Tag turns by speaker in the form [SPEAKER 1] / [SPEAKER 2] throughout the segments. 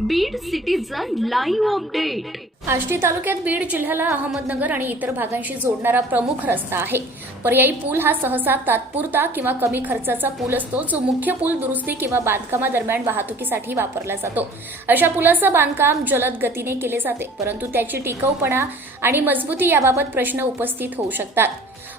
[SPEAKER 1] Beed citizen live update
[SPEAKER 2] Ashti तालुक्यात बीड जिल्ह्याला अहमदनगर आणि इतर भागांशी जोडणारा प्रमुख रस्ता आहे. पर्यायी पूल हा सहसा तात्पुरता किंवा कमी खर्चाचा पूल असतो जो मुख्य पूल दुरुस्ती किंवा बांधकामादरम्यान वाहतुकीसाठी वापरला जातो. अशा पुलाचं बांधकाम जलद गतीने केले जाते परंतु त्याची टिकाऊपणा आणि मजबूती याबाबत प्रश्न उपस्थित होऊ शकतात.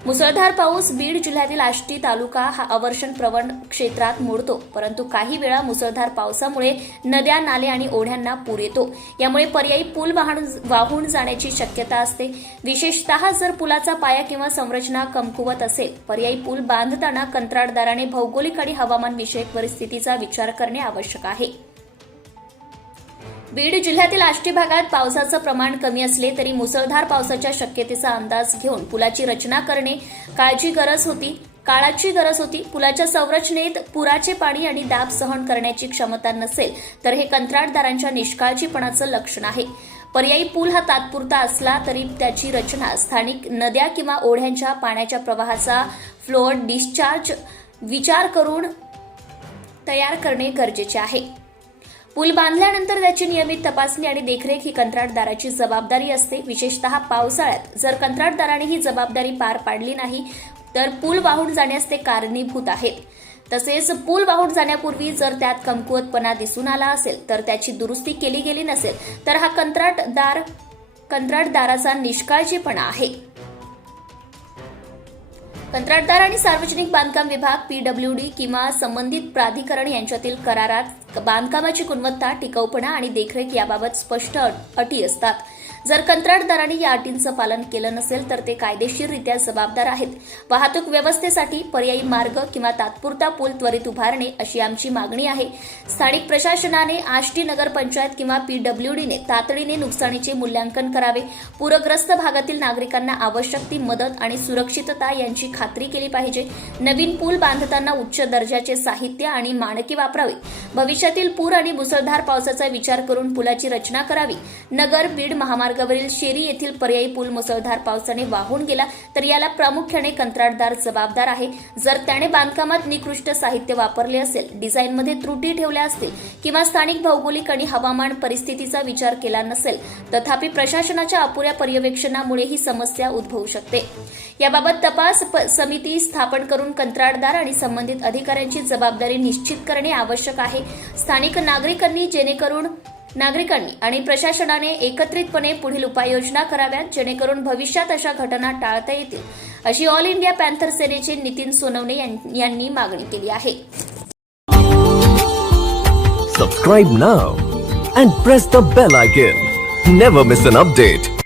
[SPEAKER 2] मुसळधार पाऊस बीड जिल्ह्यातील आष्टी तालुका हा अवर्षण प्रवण क्षेत्रात मोडतो. परंतु काही वेळा मुसळधार पावसामुळे नद्या नाले आणि ओढ्यांना पूर येतो. यामुळे पर्यायी पूल वाहून वाहून जाण्याची शक्यता असते. विशेषतः जर पुलाचा पाया किंवा संरचना कमकुवत असेल पर्यायी पूल बांधताना कंत्राटदाराने भौगोलिक आणि हवामान विषयक परिस्थितीचा विचार करणे आवश्यक आहे. बीड जिल्ह्यातील आष्टी भागात पावसाचं प्रमाण कमी असले तरी मुसळधार पावसाच्या शक्यतेचा अंदाज घेऊन पुलाची रचना करणे काळजी गरज होती. काळाची गरज होती. पुलाच्या संरचनेत पुराचे पाणी आणि दाब सहन करण्याची क्षमता नसेल तर हे कंत्राटदारांच्या निष्काळजीपणाचं लक्षण आहे. पर्यायी पूल हा तात्पुरता असला तरी त्याची रचना स्थानिक नद्या किंवा ओढ्यांच्या पाण्याच्या प्रवाहाचा फ्लोअर डिस्चार्ज विचार करून तयार करणे गरजेचे आहे. पूल बांधल्यानंतर त्याची नियमित तपासणी आणि देखरेख ही कंत्राटदाराची जबाबदारी असते. विशेषतः पावसाळ्यात जर कंत्राटदाराने ही जबाबदारी पार पाडली नाही तर पूल वाहून जाण्यास ते कारणीभूत आहेत. तसेच पूल वाहून जाण्यापूर्वी जर त्यात कमकुवतपणा दिसून आला असेल तर त्याची दुरुस्ती केली गेली नसेल तर हा कंत्राटदार कंत्राटदाराचा निष्काळजीपणा आहे. कंत्राटदार आणि सार्वजनिक बांधकाम विभाग पीडब्ल्यूडी किंवा संबंधित प्राधिकरण यांच्यातील करारात बांधकामाची गुणवत्ता टिकाऊपणा आणि देखरेख याबाबत स्पष्ट अट- अटी असतात. जर कंत्राटदारांनी या अटींचं पालन केलं नसेल तर ते कायदेशीररित्या जबाबदार आहेत. वाहतूक व्यवस्थेसाठी पर्यायी मार्ग किंवा तात्पुरता पूल त्वरित उभारणे अशी आमची मागणी आहे. स्थानिक प्रशासनाने आष्टी नगरपंचायत किंवा पीडब्ल्यूडीने तातडीने नुकसानीचे मूल्यांकन करावे. पूरग्रस्त भागातील नागरिकांना आवश्यक ती मदत आणि सुरक्षितता यांची खात्री केली पाहिजे. नवीन पूल बांधताना उच्च दर्जाचे साहित्य आणि मानके वापरावे. भविष्यातील पूर आणि मुसळधार पावसाचा विचार करून पुलाची रचना करावी. नगर बीड मार्गावरील शेरी येथील पर्यायी पूल मुसळधार पावसाने वाहून गेला तर याला प्रामुख्याने कंत्राटदार जबाबदार आहे. जर त्याने बांधकामात निकृष्ट साहित्य वापरले असेल डिझाईनमध्ये त्रुटी ठेवल्या असतील किंवा स्थानिक भौगोलिक आणि हवामान परिस्थितीचा विचार केला नसेल तथापि प्रशासनाच्या अपुऱ्या पर्यवेक्षणामुळे ही समस्या उद्भवू शकते. याबाबत तपास प- समिती स्थापन करून कंत्राटदार आणि संबंधित अधिकाऱ्यांची जबाबदारी निश्चित करणे आवश्यक आहे. स्थानिक नागरिकांनी जेणेकरून नागरिकांनी आणि प्रशासनाने एकत्रितपणे पुढील उपाययोजना कराव्यात जेणेकरून भविष्यात अशा घटना टाळता येतील अशी ऑल इंडिया पॅन्थर सेनेचे नितीन सोनवणे यांनी मागणी केली आहे.
[SPEAKER 3] Subscribe now and press the bell icon never miss an update